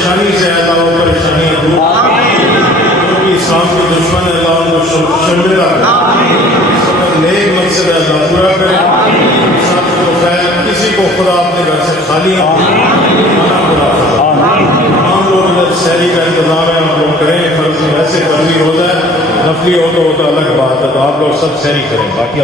پریشانی سے اللہ وہ پریشانیاں دور جو بھی اسلام کے دشمن ہے اللہ ان کو شرمندہ کرے، نیک مقصد ہے اللہ پورا کرے، سب کو خیر، کسی کو خدا اپنے گھر سے خالی کھانا پورا کرے۔ تمام لوگ ادھر سحری کا انتظام ہے، آپ لوگ کریں، فرضی ویسے فرضی ہوتا ہے، نفلی ہو تو الگ بات ہے، تو آپ لوگ سب سحری کریں، باقی